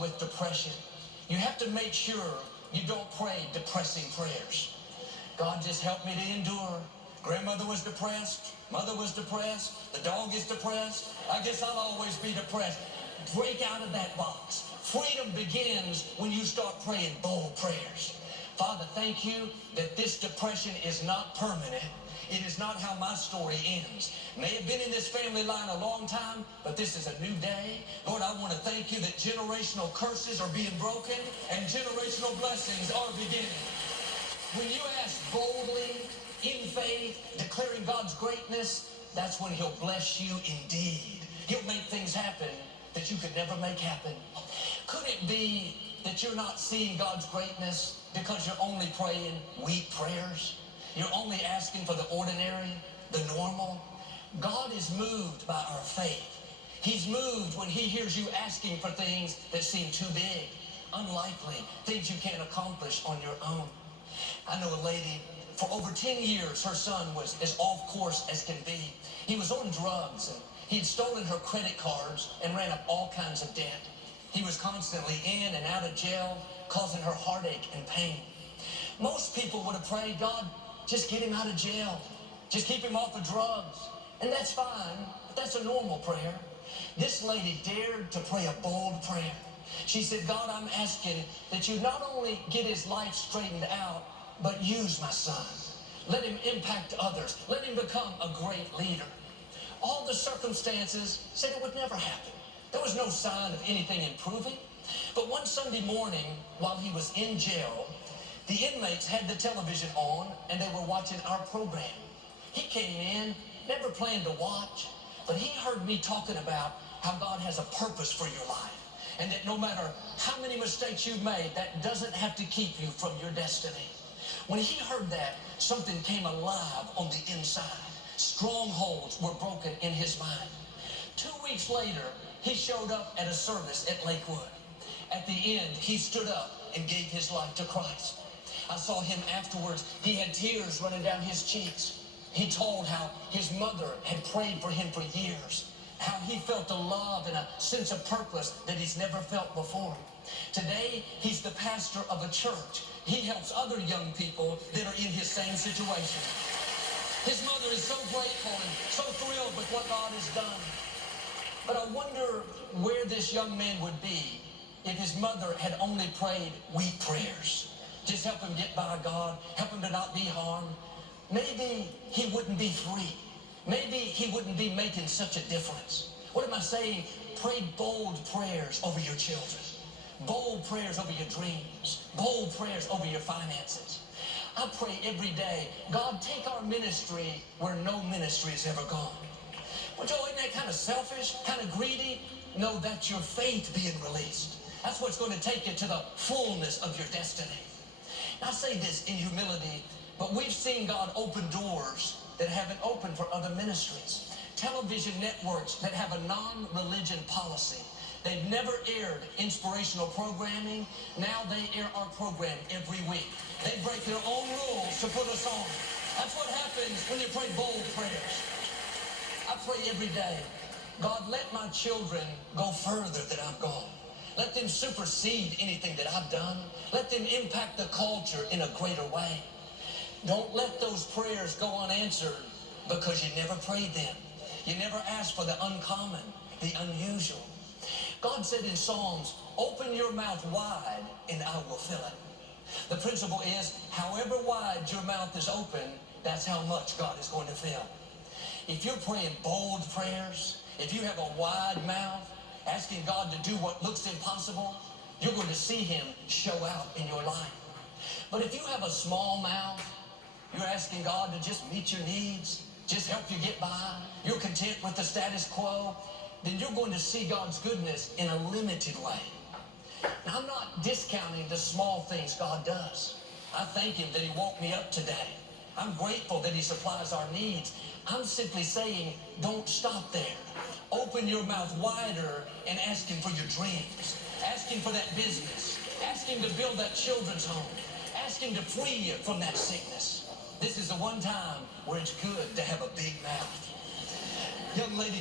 with depression, you have to make sure you don't pray depressing prayers. God, just help me to endure. Grandmother was depressed. Mother was depressed. The dog is depressed. I guess I'll always be depressed. Break out of that box. Freedom begins when you start praying bold prayers. Father, thank you that this depression is not permanent. It is not how my story ends. May have been in this family line a long time, but this is a new day. Lord, I want to thank you that generational curses are being broken and generational blessings are beginning. When you ask boldly, in faith, declaring God's greatness, that's when he'll bless you indeed. He'll make things happen that you could never make happen. Could it be that you're not seeing God's greatness because you're only praying weak prayers? You're only asking for the ordinary, the normal. God is moved by our faith. He's moved when he hears you asking for things that seem too big, unlikely, things you can't accomplish on your own. I know a lady, for over 10 years, her son was as off course as can be. He was on drugs, and he had stolen her credit cards and ran up all kinds of debt. He was constantly in and out of jail, causing her heartache and pain. Most people would have prayed, God, just get him out of jail. Just keep him off of drugs. And that's fine, but that's a normal prayer. This lady dared to pray a bold prayer. She said, God, I'm asking that you not only get his life straightened out, but use my son. Let him impact others. Let him become a great leader. All the circumstances said it would never happen. There was no sign of anything improving. But one Sunday morning, while he was in jail, the inmates had the television on, and they were watching our program. He came in, never planned to watch, but he heard me talking about how God has a purpose for your life, and that no matter how many mistakes you've made, that doesn't have to keep you from your destiny. When he heard that, something came alive on the inside. Strongholds were broken in his mind. 2 weeks later, he showed up at a service at Lakewood. At the end, he stood up and gave his life to Christ. I saw him afterwards. He had tears running down his cheeks. He told how his mother had prayed for him for years, how he felt a love and a sense of purpose that he's never felt before. Today, he's the pastor of a church. He helps other young people that are in his same situation. His mother is so grateful and so thrilled with what God has done. But I wonder where this young man would be if his mother had only prayed weak prayers. Just help him get by, God. Help him to not be harmed. Maybe he wouldn't be free. Maybe he wouldn't be making such a difference. What am I saying? Pray bold prayers over your children. Bold prayers over your dreams. Bold prayers over your finances. I pray every day, God, take our ministry where no ministry has ever gone. Well, Joe, isn't that kind of selfish, kind of greedy? No, that's your faith being released. That's what's going to take you to the fullness of your destiny. I say this in humility, but we've seen God open doors that haven't opened for other ministries. Television networks that have a non-religion policy. They've never aired inspirational programming. Now they air our program every week. They break their own rules to put us on. That's what happens when you pray bold prayers. I pray every day, God, let my children go further than I've gone. Let them supersede anything that I've done. Let them impact the culture in a greater way. Don't let those prayers go unanswered because you never prayed them. You never asked for the uncommon, the unusual. God said in Psalms, open your mouth wide and I will fill it. The principle is, however wide your mouth is open, that's how much God is going to fill. If you're praying bold prayers, if you have a wide mouth, asking God to do what looks impossible, you're going to see him show out in your life. But if you have a small mouth, you're asking God to just meet your needs, just help you get by, you're content with the status quo, then you're going to see God's goodness in a limited way. Now, I'm not discounting the small things God does. I thank him that he woke me up today. I'm grateful that he supplies our needs. I'm simply saying, don't stop there. Open your mouth wider and ask him for your dreams. Ask him for that business. Ask him to build that children's home. Ask him to free you from that sickness. This is the one time where it's good to have a big mouth. Young lady